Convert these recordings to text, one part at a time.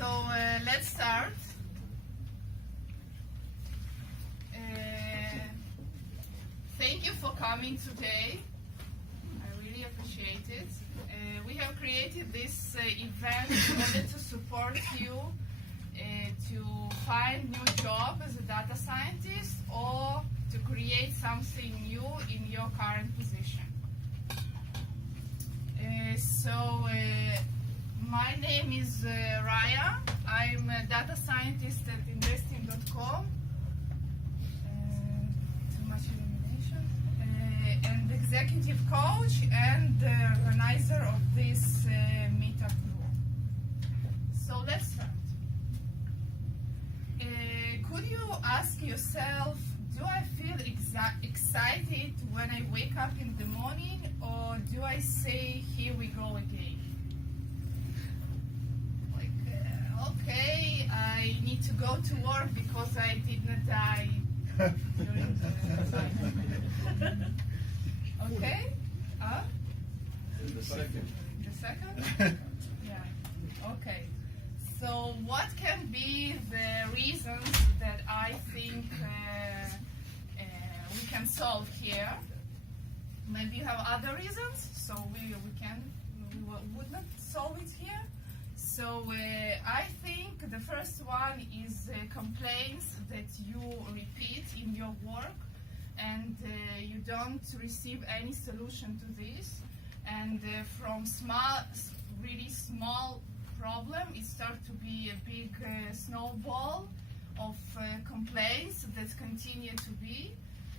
Let's start. Thank you for coming today. I really appreciate it. We have created this event in order to support you to find new job as a data scientist or to create something new in your current position. My name is Raya. I'm a data scientist at investing.com. Too much illumination. And executive coach and organizer of this meetup group. So let's start. Could you ask yourself, do I feel excited when I wake up in the morning, or do I say, here we go again? Okay, I need to go to work because I did not die during the Okay? The second. The second? Yeah. Okay. So what can be the reasons that I think we can solve here? Maybe you have other reasons, so we would not solve it here. So I think the first one is complaints that you repeat in your work and you don't receive any solution to this. And from really small problem, it starts to be a big snowball of complaints that continue to be.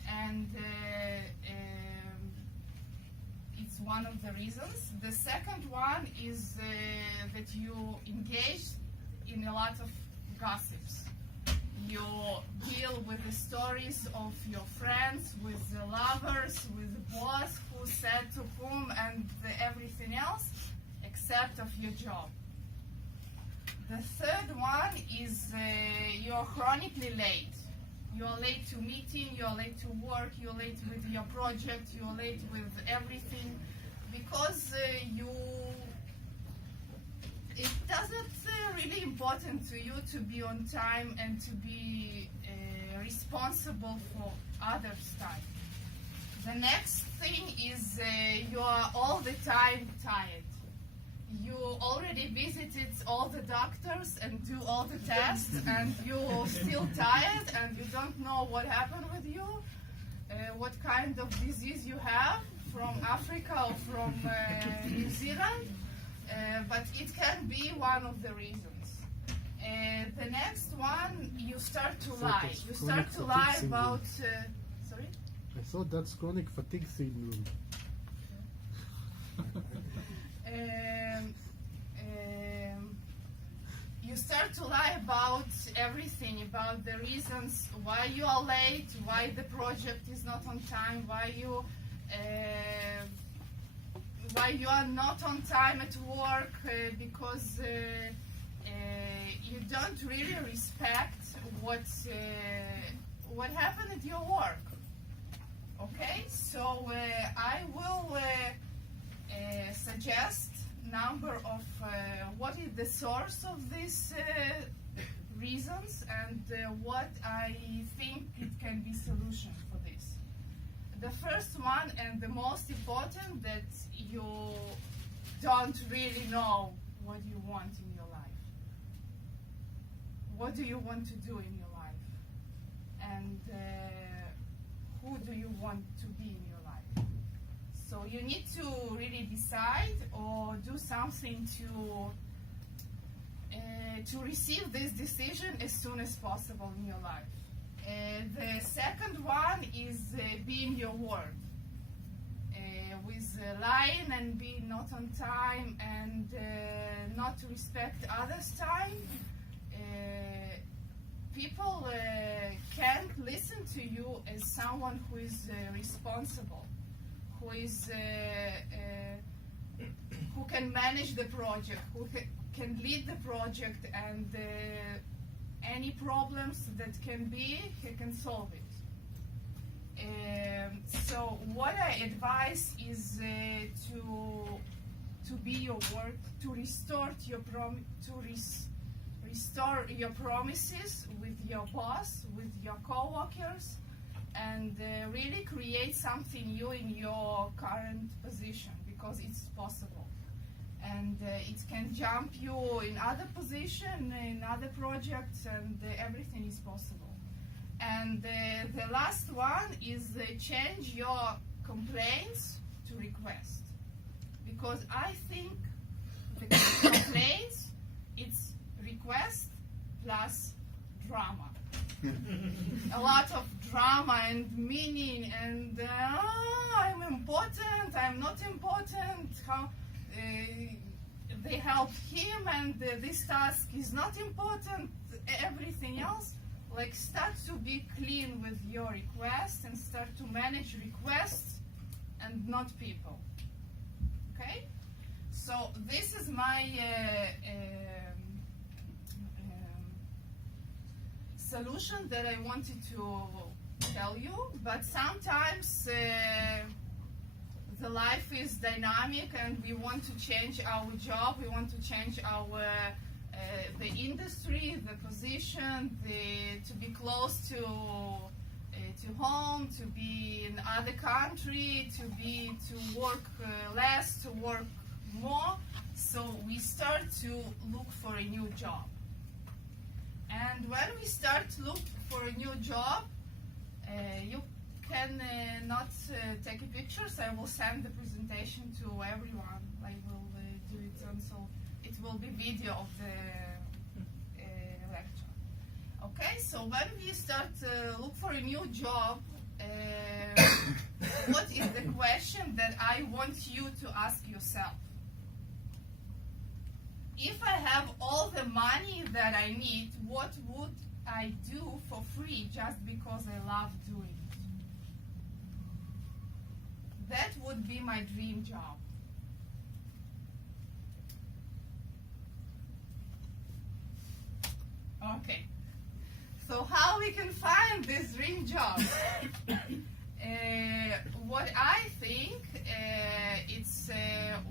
And it's one of the reasons. The second one is that you engage in a lot of gossips. You deal with the stories of your friends, with the lovers, with the boss who said to whom and everything else except of your job. The third one is you're chronically late. You're late to meeting, you're late to work, you're late with your project, you're late with everything because it doesn't really important to you to be on time and to be responsible for others' time. The next thing is you are all the time tired. You already visited all the doctors and do all the tests and you're still tired and you don't know what happened with you, what kind of disease you have from Africa or from New Zealand, but it can be one of the reasons. The next one, you start to lie. You start to lie about... sorry? I thought that's chronic fatigue syndrome. You start to lie about everything, about the reasons why you are late, why the project is not on time, why you are not on time at work, because you don't really respect what happened at your work. Okay, so I will suggest number of what is the source of these reasons and what I think it can be solution for this. The first one and the most important, that you don't really know what you want in your life. What do you want to do in your life? And who do you want to be in your life? So you need to really decide or do something to receive this decision as soon as possible in your life. The second one is being your word. With lying and being not on time and not to respect others' time, people can't listen to you as someone who is responsible, who can manage the project, who can lead the project, and any problems that can be, he can solve it. So what I advise is to be your word, to restore your restore your promises with your boss, with your co-workers, and really create something new in your current position, because it's possible. And it can jump you in other position, in other projects, and everything is possible. And the last one is change your complaints to request. Because I think the complaints, it's request plus drama. A lot of drama and meaning, and I'm important, I'm not important, how they help him, and this task is not important, everything else. Like, start to be clean with your requests and start to manage requests and not people. Okay? So this is my solution that I wanted to tell you, but sometimes the life is dynamic and we want to change our job, we want to change our the industry, the position, to be close to home, to be in other country, to work less, to work more. So we start to look for a new job. And when we start to look for a new job, you can not take a picture, so I will send the presentation to everyone. I will do it on, so it will be video of the lecture. Okay, so when we start to look for a new job, what is the question that I want you to ask yourself? If I have all the money that I need, what would I do for free just because I love doing it? That would be my dream job. Okay, so how we can find this dream job? What I think, it's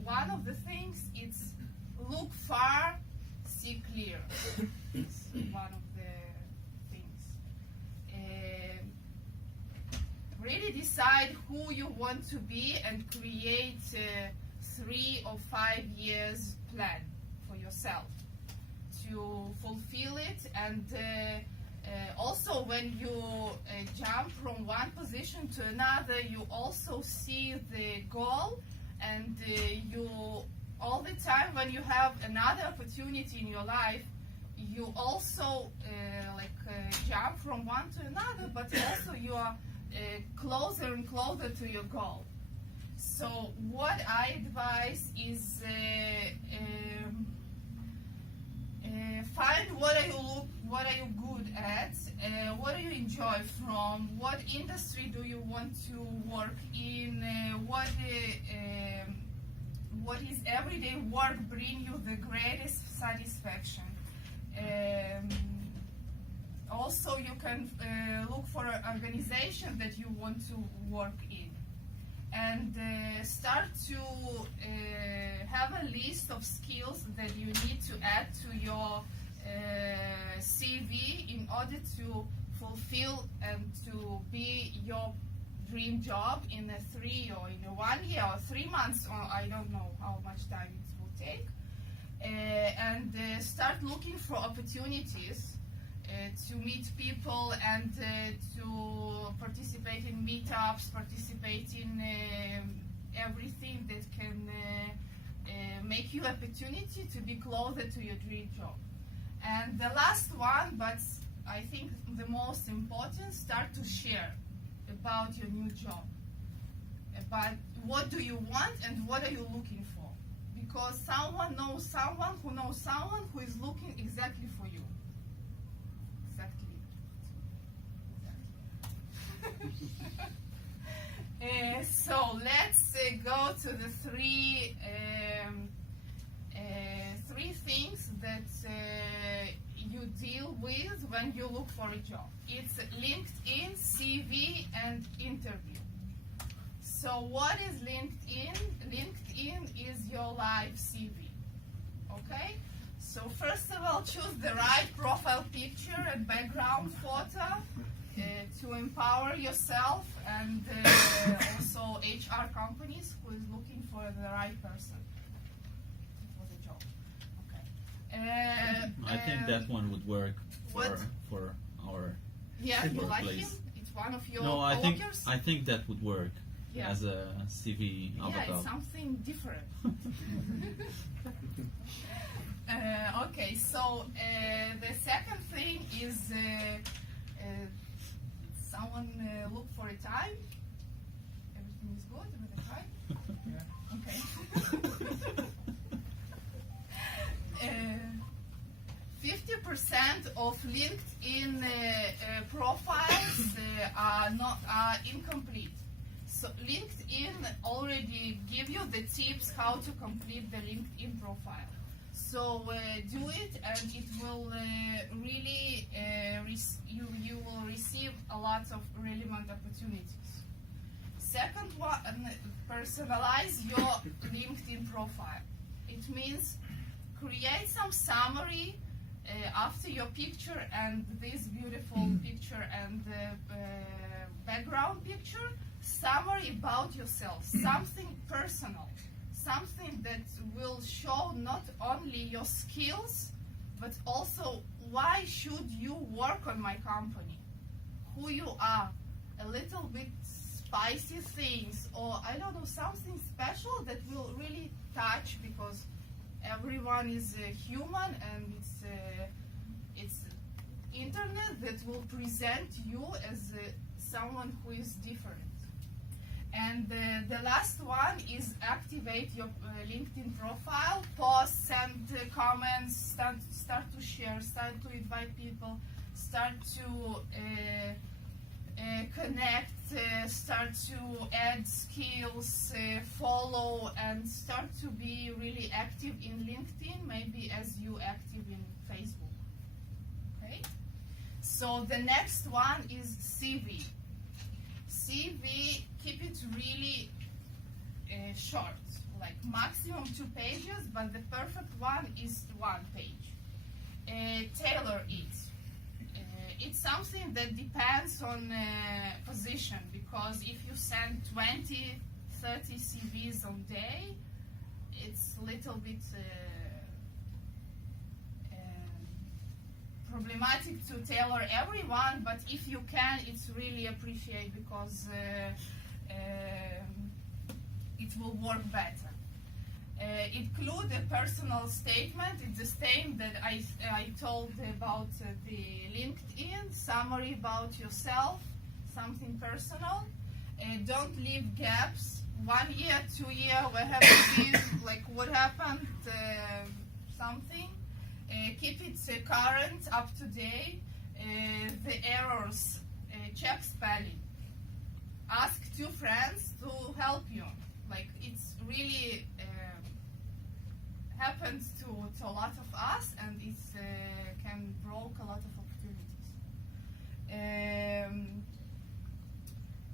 one of the things, it's look far, see clear. It's one of the things. Really decide who you want to be and create a 3 or 5 years plan for yourself to fulfill it. And also when you jump from one position to another, you also see the goal, and you all the time when you have another opportunity in your life, you also jump from one to another, but also you are closer and closer to your goal. So what I advise is find what are you good at, what do you enjoy from, what industry do you want to work in, what is everyday work bring you the greatest satisfaction. Also, you can look for an organization that you want to work in, and start to have a list of skills that you need to add to your CV in order to fulfill and to be your dream job in a 3 or in a 1 year or 3 months, or I don't know how much time it will take, and start looking for opportunities to meet people and to participate in meetups, participate in everything that can make you opportunity to be closer to your dream job. And the last one, but I think the most important, start to share about your new job, about what do you want and what are you looking for, because someone knows someone who knows someone who is looking exactly for you. So let's go to the three things that you deal with when you look for a job. It's LinkedIn, CV, and interview. So what is LinkedIn? LinkedIn is your live CV. Okay? So first of all, choose the right profile picture and background photo to empower yourself and also HR companies who is looking for the right person for the job. Okay. I think that one would work what? for our Yeah, you like him? workplace. It's one of your No, coworkers? I think that would work Yeah. as a CV Yeah, avatar. it's something different. Okay, so the second thing is someone look for a time. Everything is good with the time? Okay. 50% of LinkedIn profiles are incomplete. So LinkedIn already give you the tips how to complete the LinkedIn profile. So do it, and it will really you will receive a lot of relevant opportunities. Second one, personalize your LinkedIn profile. It means create some summary after your picture and this beautiful picture and background picture. Summary about yourself, something personal, something that will show not only your skills, but also why should you work on my company, who you are, a little bit spicy things, or I don't know, something special that will really touch, because everyone is human, and it's internet that will present you as someone who is different. And the last one is activate your LinkedIn profile, post, send comments, start to share, start to invite people, start to connect, start to add skills, follow, and start to be really active in LinkedIn, maybe as you active in Facebook. Okay? So the next one is CV. CV, keep it really short, like maximum 2 pages, but the perfect one is 1 page. Tailor it. It's something that depends on position, because if you send 20, 30 CVs on day, it's a little bit problematic to tailor everyone, but if you can, it's really appreciated, because it will work better. Include a personal statement. It's the same that I told about the LinkedIn, summary about yourself, something personal. Don't leave gaps. 1 year, 2 year, what happened is, like what happened, something. Keep it current, up to date. The errors, check spelling. Ask 2 friends to help you. Like, it's really happens to a lot of us, and it can broke a lot of opportunities.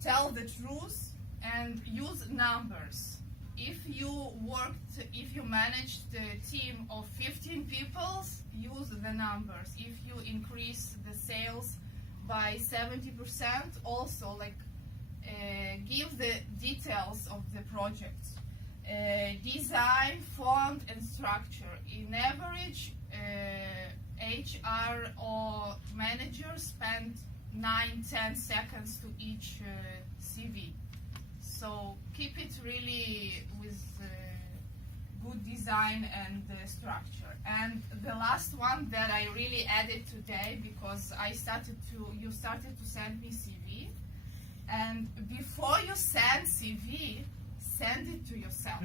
Tell the truth and use numbers. If you managed a team of 15 people, use the numbers. If you increase the sales by 70%, also give the details of the project. Design, font, and structure. In average, HR or managers spend 9-10 seconds to each CV. So keep it really with good design and structure. And the last one that I really added today, because you started to send me CV, and before you send CV, send it to yourself.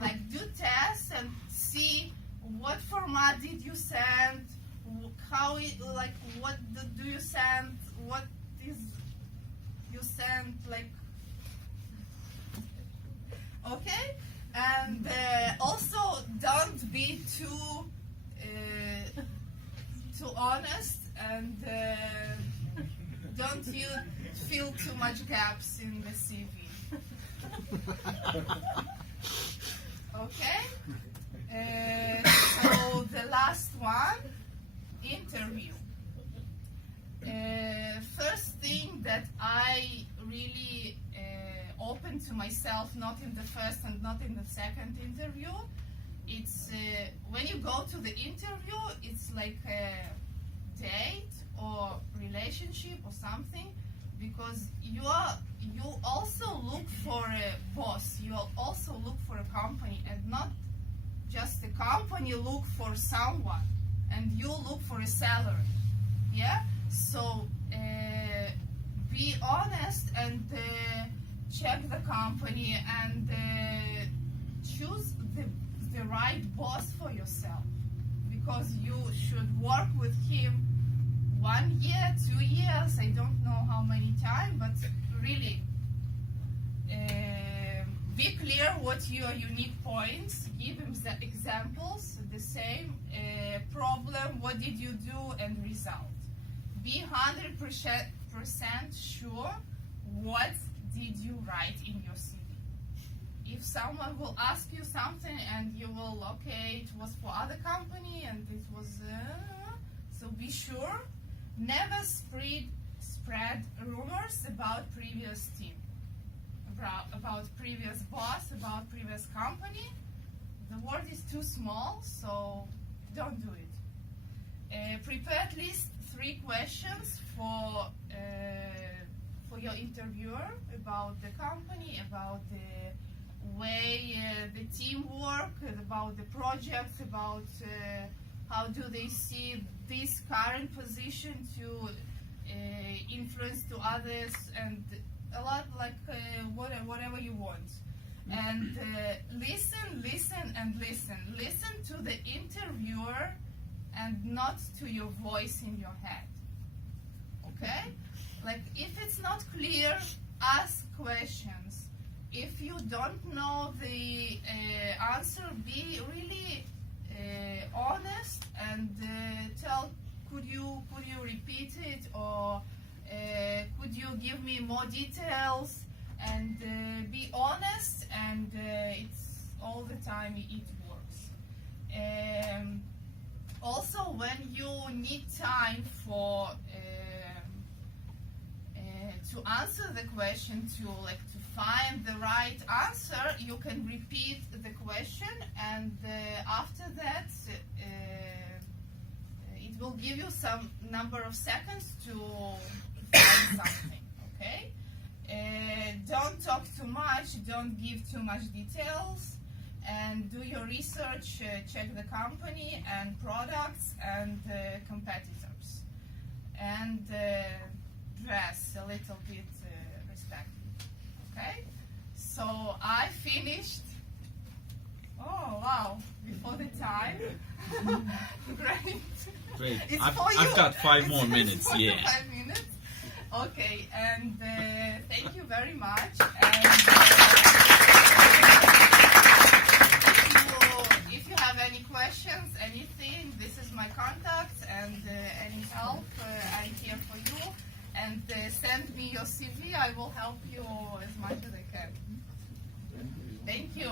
Like, do tests and see what format did you send, how it, like, what do you send, what is you send, like, okay? And also don't be too honest, and don't you fill too much gaps in the CV. Okay? So happened to myself, not in the first and not in the second interview. It's when you go to the interview, it's like a date or relationship or something, because you also look for a boss, you also look for a company, and not just a company look for someone, and you look for a salary. Yeah, so be honest and check the company and choose the right boss for yourself, because you should work with him 1 year, 2 years, I don't know how many times, but really be clear what your unique points, give him the examples, the same problem, what did you do and result. Be 100% sure what did you write in your CV. If someone will ask you something and you will, okay, it was for other company and it was, so be sure, never spread rumors about previous team, about previous boss, about previous company. The word is too small, so don't do it. Prepare at least 3 questions for your interviewer about the company, about the way the team work, about the project, about how do they see this current position to influence to others, and a lot like whatever you want. And listen to the interviewer and not to your voice in your head. Okay? Like, if it's not clear, ask questions. If you don't know the answer, be really honest and tell, could you repeat it, or could you give me more details, and be honest, and it's all the time it works. Also, when you need time for to answer the question, to find the right answer, you can repeat the question, and after that it will give you some number of seconds to find something. Okay? Don't talk too much, don't give too much details, and do your research, check the company and products and competitors, and dress a little bit respectfully. Okay? So I finished. Oh wow, before the time. Great. Great. It's I've for you. got 5 more minutes. For Yeah. 5 minutes. Okay, and thank you very much. And if you have any questions, anything, this is my contact, and any help, I'm here for you. And send me your CV. I will help you as much as I can. Thank you.